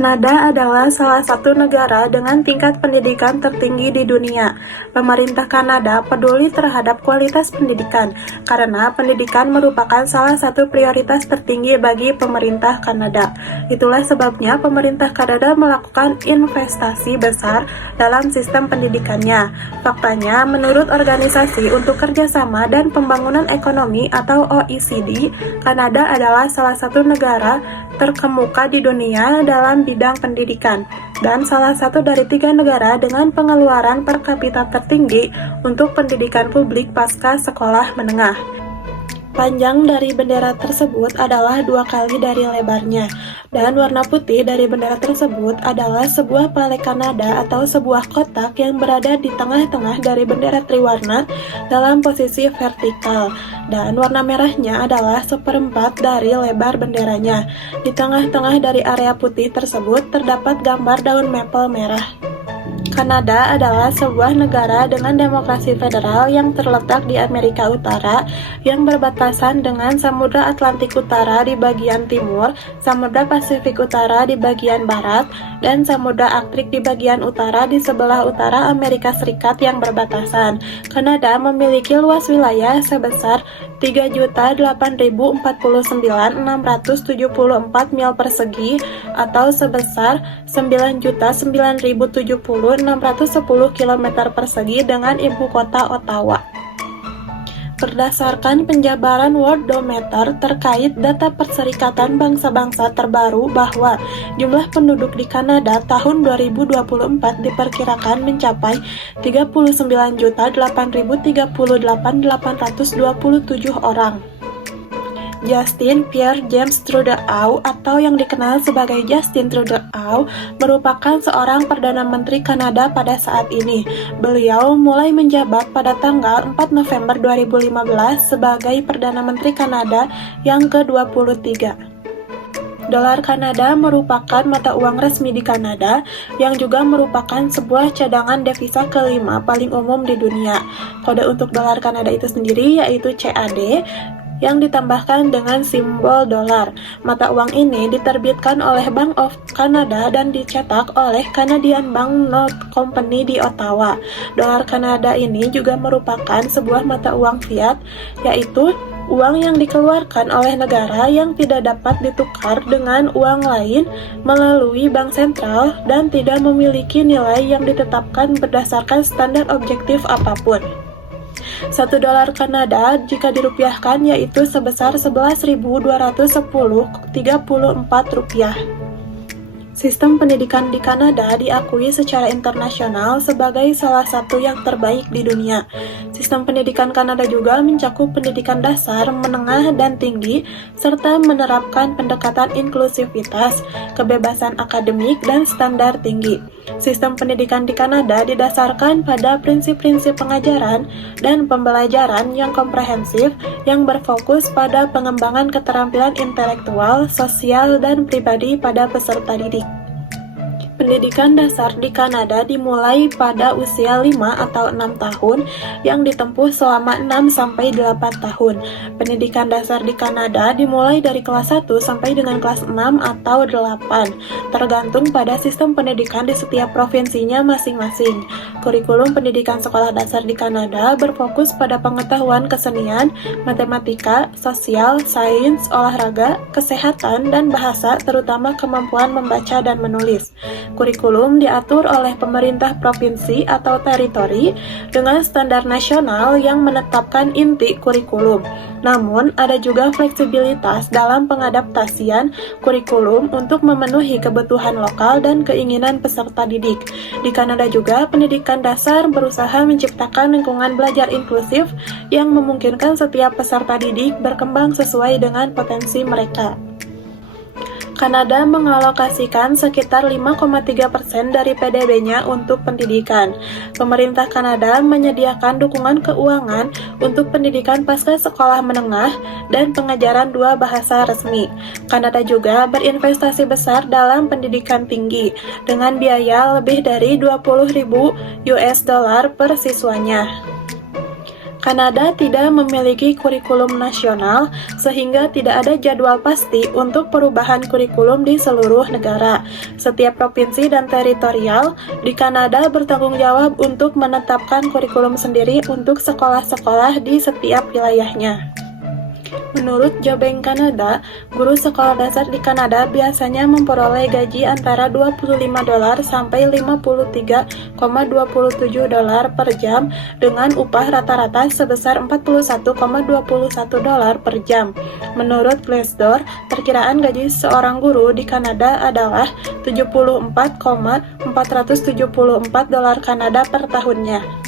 Kanada adalah salah satu negara dengan tingkat pendidikan tertinggi di dunia. Pemerintah Kanada peduli terhadap kualitas pendidikan, karena pendidikan merupakan salah satu prioritas tertinggi bagi pemerintah Kanada. Itulah sebabnya pemerintah Kanada melakukan investasi besar dalam sistem pendidikannya. Faktanya, menurut Organisasi untuk Kerjasama dan Pembangunan Ekonomi atau OECD, Kanada adalah salah satu negara terkemuka di dunia dalam bidang pendidikan, dan salah satu dari 3 negara dengan pengeluaran per kapita tertinggi untuk pendidikan publik pasca sekolah menengah. Panjang dari bendera tersebut adalah 2 kali dari lebarnya, dan warna putih dari bendera tersebut adalah sebuah palai Kanada atau sebuah kotak yang berada di tengah-tengah dari bendera triwarna dalam posisi vertikal, dan warna merahnya adalah 1/4 dari lebar benderanya. Di tengah-tengah dari area putih tersebut terdapat gambar daun maple merah. Kanada adalah sebuah negara dengan demokrasi federal yang terletak di Amerika Utara yang berbatasan dengan Samudra Atlantik Utara di bagian timur, Samudra Pasifik Utara di bagian barat, dan Samudra Arktik di bagian utara di sebelah utara Amerika Serikat yang berbatasan. Kanada memiliki luas wilayah sebesar 3.089.674 mil persegi atau sebesar 9.009.070.610 km persegi dengan ibu kota Ottawa. Berdasarkan penjabaran Worldometer terkait data Perserikatan Bangsa-Bangsa terbaru bahwa jumlah penduduk di Kanada tahun 2024 diperkirakan mencapai 39.008.038.827 orang. Justin Pierre James Trudeau atau yang dikenal sebagai Justin Trudeau merupakan seorang Perdana Menteri Kanada pada saat ini. Beliau mulai menjabat pada tanggal 4 November 2015 sebagai Perdana Menteri Kanada yang ke-23. Dolar Kanada merupakan mata uang resmi di Kanada yang juga merupakan sebuah cadangan devisa kelima paling umum di dunia. Kode untuk dolar Kanada itu sendiri yaitu CAD yang ditambahkan dengan simbol dolar. Mata uang ini diterbitkan oleh Bank of Canada dan dicetak oleh Canadian Banknote Company di Ottawa. Dolar Kanada ini juga merupakan sebuah mata uang fiat, yaitu uang yang dikeluarkan oleh negara yang tidak dapat ditukar dengan uang lain melalui bank sentral dan tidak memiliki nilai yang ditetapkan berdasarkan standar objektif apapun. $1 Kanada jika dirupiahkan yaitu sebesar 11.210,34 rupiah. Sistem pendidikan di Kanada diakui secara internasional sebagai salah satu yang terbaik di dunia. Sistem pendidikan Kanada juga mencakup pendidikan dasar, menengah, dan tinggi, serta menerapkan pendekatan inklusivitas, kebebasan akademik, dan standar tinggi. Sistem pendidikan di Kanada didasarkan pada prinsip-prinsip pengajaran dan pembelajaran yang komprehensif yang berfokus pada pengembangan keterampilan intelektual, sosial, dan pribadi pada peserta didik. Pendidikan dasar di Kanada dimulai pada usia 5 atau 6 tahun yang ditempuh selama 6-8 tahun. Pendidikan dasar di Kanada dimulai dari kelas 1 sampai dengan kelas 6 atau 8, tergantung pada sistem pendidikan di setiap provinsinya masing-masing. Kurikulum pendidikan sekolah dasar di Kanada berfokus pada pengetahuan kesenian, matematika, sosial, sains, olahraga, kesehatan, dan bahasa, terutama kemampuan membaca dan menulis. Kurikulum diatur oleh pemerintah provinsi atau teritori dengan standar nasional yang menetapkan inti kurikulum. Namun, ada juga fleksibilitas dalam pengadaptasian kurikulum untuk memenuhi kebutuhan lokal dan keinginan peserta didik. Di Kanada juga, pendidikan dasar berusaha menciptakan lingkungan belajar inklusif yang memungkinkan setiap peserta didik berkembang sesuai dengan potensi mereka. Kanada mengalokasikan sekitar 5,3% dari PDB-nya untuk pendidikan. Pemerintah Kanada menyediakan dukungan keuangan untuk pendidikan pasca sekolah menengah dan pengajaran 2 bahasa resmi. Kanada juga berinvestasi besar dalam pendidikan tinggi dengan biaya lebih dari $20.000 per siswanya. Kanada tidak memiliki kurikulum nasional, sehingga tidak ada jadwal pasti untuk perubahan kurikulum di seluruh negara. Setiap provinsi dan teritorial di Kanada bertanggung jawab untuk menetapkan kurikulum sendiri untuk sekolah-sekolah di setiap wilayahnya. Menurut Jobank Kanada, guru sekolah dasar di Kanada biasanya memperoleh gaji antara $25 sampai $53,27 per jam dengan upah rata-rata sebesar $41,21 per jam. Menurut Glassdoor, perkiraan gaji seorang guru di Kanada adalah $74,474 Kanada per tahunnya.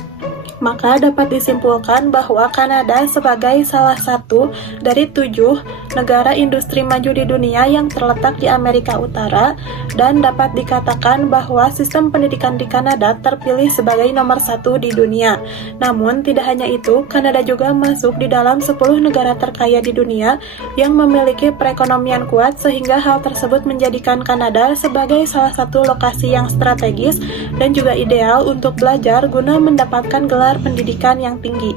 Maka dapat disimpulkan bahwa Kanada sebagai salah satu dari 7 negara industri maju di dunia yang terletak di Amerika Utara, dan dapat dikatakan bahwa sistem pendidikan di Kanada terpilih sebagai nomor 1 di dunia. Namun tidak hanya itu, Kanada juga masuk di dalam 10 negara terkaya di dunia yang memiliki perekonomian kuat, sehingga hal tersebut menjadikan Kanada sebagai salah satu lokasi yang strategis dan juga ideal untuk belajar guna mendapatkan gelar pendidikan yang tinggi.